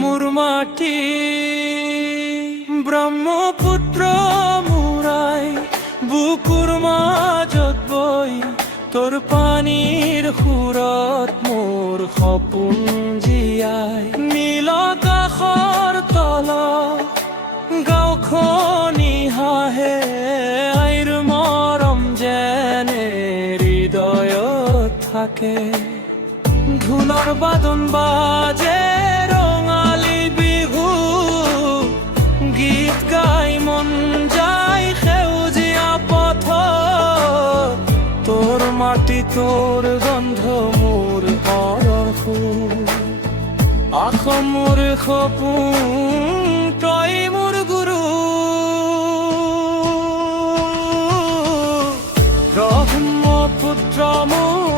মোর মাটি ব্রহ্মপুত্র মুরাই বুকুর মাজত বই তোর পানীৰ সুৰত মোৰ সপোন জীয়াই নীল আকাশৰ তলত গাঁওখনি হাঁহে আইৰ মৰম যেনে হৃদয়ত থাকে ঢোলৰ বাদন বাজে ৰঙালী বিহু গীত গাই মন যায় সেউজীয়া পথত তোৰ মাটি তোৰ গন্ধ মোৰ অৰসুৰ অসমৰ সপোন তই মোৰ গুৰু ব্ৰহ্মপুত্ৰ মোৰ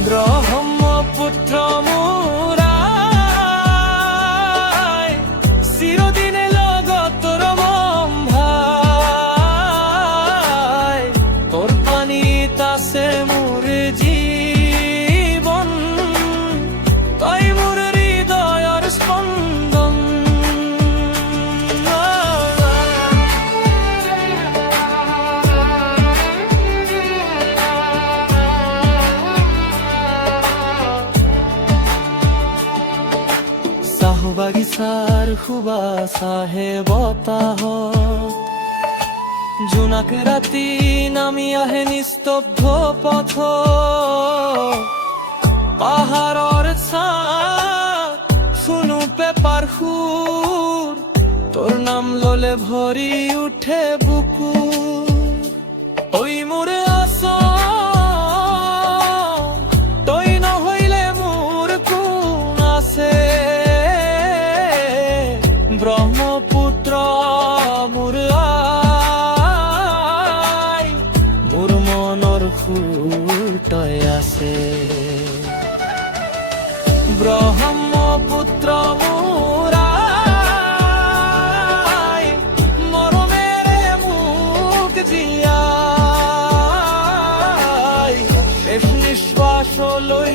ব্রহ্মপুত্র মুরাই চিরদিনে লগত তোর মম ভাই তোর পানীত আছে মোর জীবন তই মোর হৃদয়ৰ স্পন্দন বাগিচাৰ সুবাস আহে বতাহত জোনাক ৰাতি নামি আহে নিস্তব্ধ পথ পাহাৰৰ ছাঁ শুনো পেপাৰ সুৰ তোৰ নাম ললে ভৰি উঠে বুকু ঐ মোৰ তই নহৈলে মোৰ কোন আছে ব্রহ্মপুত্র মোৰ আই মোৰ মনৰ সুৰ তই আছে ব্রহ্মপুত্র মোৰ আই মৰমেৰে মোক জীয়াই শেষ নিশ্বাসলৈ